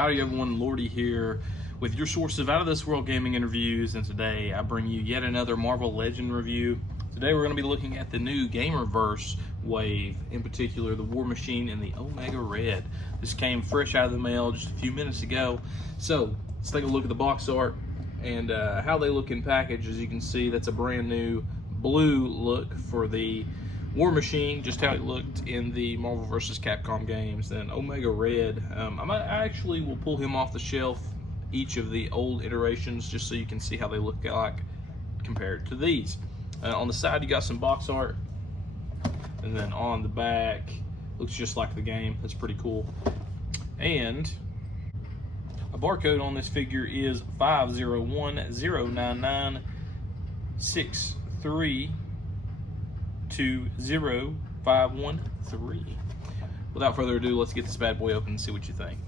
Howdy everyone, Lordy here with your source of out of this world gaming interviews, and today I bring you yet another Marvel Legend review. Today we're going to be looking at the new Gamerverse wave, in particular the War Machine and the Omega Red. This came fresh out of the mail just a few minutes ago. So let's take a look at the box art and how they look in package. As you can see, that's a brand new blue look for the War Machine, just how it looked in the Marvel vs. Capcom games. Then Omega Red, I actually will pull him off the shelf, each of the old iterations, just so you can see how they look like compared to these. On the side you got some box art, and then on the back looks just like the game. That's pretty cool. And a barcode on this figure is 5010996320513. Without further ado, let's get this bad boy open and see what you think.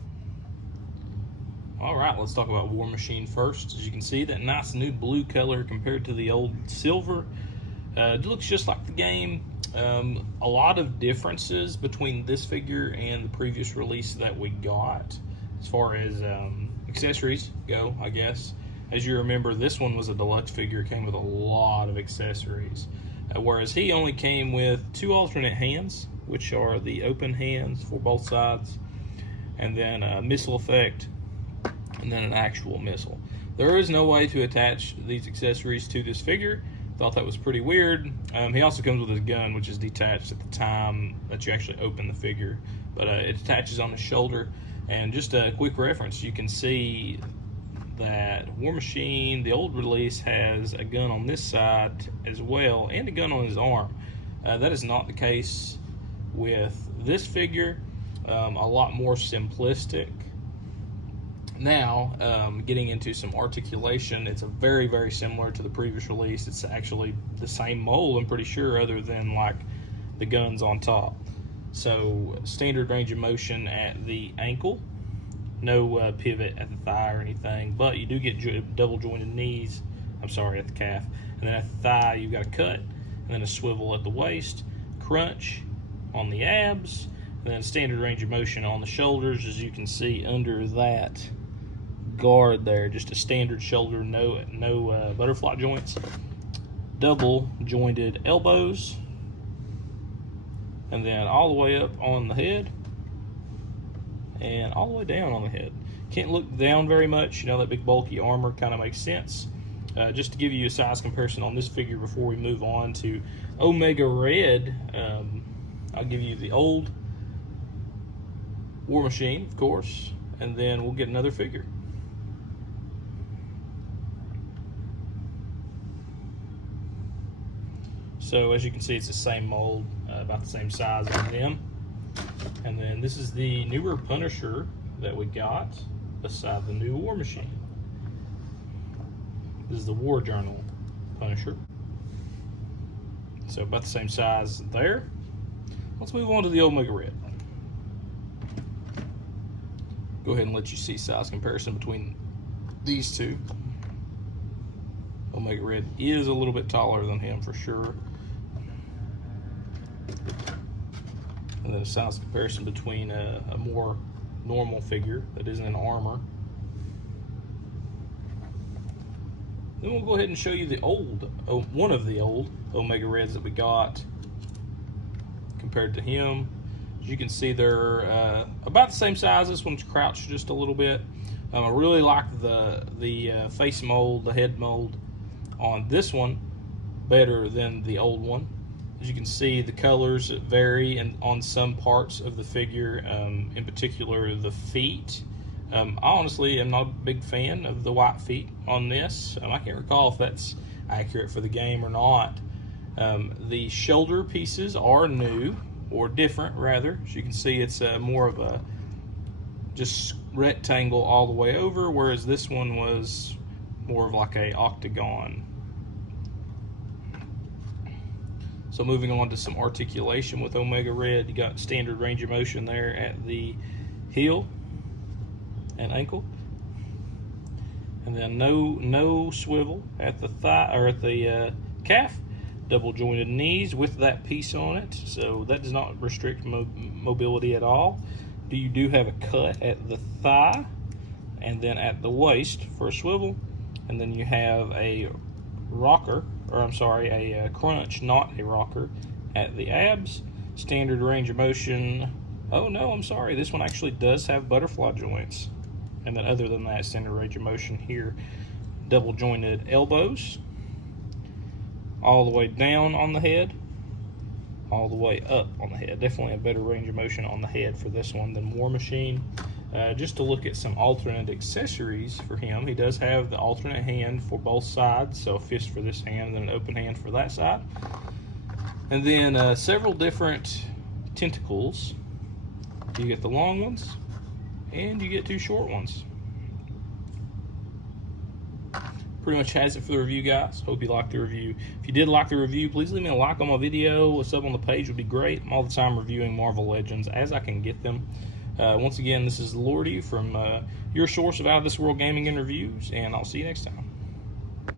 Alright, let's talk about War Machine first. As you can see, that nice new blue color compared to the old silver. It looks just like the game. A lot of differences between this figure and the previous release that we got as far as accessories go, I guess. As you remember, this one was a deluxe figure. It came with a lot of accessories. Whereas he only came with two alternate hands, which are the open hands for both sides, and then a missile effect, and then an actual missile. There is no way to attach these accessories to this figure. Thought that was pretty weird. He also comes with his gun, which is detached at the time that you actually open the figure, but it attaches on the shoulder. And just a quick reference, you can see that War Machine, the old release, has a gun on this side as well, and a gun on his arm. That is not the case with this figure. A lot more simplistic. Now, getting into some articulation, it's very, very similar to the previous release. It's actually the same mold, I'm pretty sure, other than like the guns on top. So, standard range of motion at the ankle. No pivot at the thigh or anything, but you do get double jointed knees. I'm sorry, at the calf. And then at the thigh, you've got a cut, and then a swivel at the waist, crunch on the abs, and then standard range of motion on the shoulders, as you can see under that guard there. Just a standard shoulder, no butterfly joints. Double jointed elbows, and then all the way up on the head, and all the way down on the head. Can't look down very much, you know, that big bulky armor kind of makes sense. Just to give you a size comparison on this figure before we move on to Omega Red, I'll give you the old War Machine, of course, and then we'll get another figure. So as you can see, it's the same mold, about the same size as them. And then this is the newer Punisher that we got beside the new War Machine. This is the War Journal Punisher. So about the same size there. Let's move on to the Omega Red. Go ahead and let you see size comparison between these two. Omega Red is a little bit taller than him for sure. And then a size comparison between a more normal figure that isn't in armor. Then we'll go ahead and show you the one of the old Omega Reds that we got compared to him. As you can see, they're about the same size. This one's crouched just a little bit. I really like the face mold, the head mold on this one better than the old one. As you can see, the colors vary on some parts of the figure, in particular the feet. I honestly am not a big fan of the white feet on this. I can't recall if that's accurate for the game or not. The shoulder pieces are new, or different rather. As you can see, it's more of a just rectangle all the way over, whereas this one was more of like a octagon. So moving on to some articulation with Omega Red, you got standard range of motion there at the heel and ankle, and then no swivel at the thigh or at the calf. Double jointed knees with that piece on it, so that does not restrict mobility at all. You do have a cut at the thigh and then at the waist for a swivel, and then you have a rocker, or I'm sorry, a crunch, not a rocker, at the abs. Standard range of motion. Oh no, I'm sorry, this one actually does have butterfly joints. And then other than that, standard range of motion here. Double jointed elbows, all the way down on the head, all the way up on the head. Definitely a better range of motion on the head for this one than War Machine. Just to look at some alternate accessories for him, he does have the alternate hand for both sides, so a fist for this hand and then an open hand for that side. And then several different tentacles. You get the long ones, and you get 2 short ones. Pretty much has it for the review, guys. Hope you liked the review. If you did like the review, please leave me a like on my video. A sub on the page would be great. I'm all the time reviewing Marvel Legends as I can get them. Once again, this is Lordy from your source of out of this world gaming and reviews, and I'll see you next time.